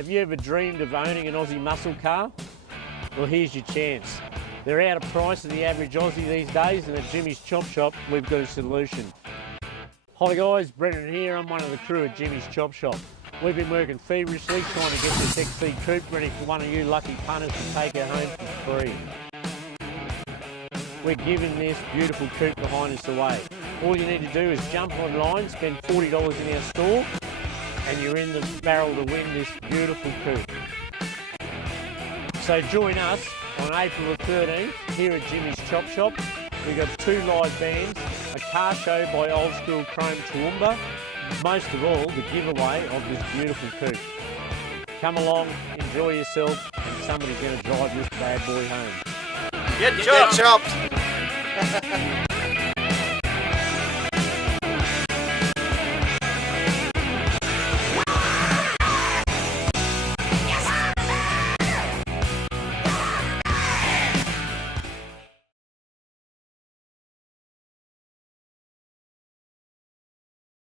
Have you ever dreamed of owning an Aussie muscle car? Well, here's your chance. They're out of price of the average Aussie these days, and at Jimmy's Chop Shop, we've got a solution. Hi guys, Brendan here. I'm one of the crew at Jimmy's Chop Shop. We've been working feverishly trying to get this XC Coupe ready for one of you lucky punters to take her home for free. We're giving this beautiful coupe behind us away. All you need to do is jump online, spend $40 in our store, and you're in the barrel to win this beautiful coupe. So join us on April the 13th here at Jimmy's Chop Shop. We've got 2 live bands, a car show by Old School Chrome Toowoomba, most of all the giveaway of this beautiful coupe. Come along, enjoy yourself, and somebody's going to drive this bad boy home. Get chopped!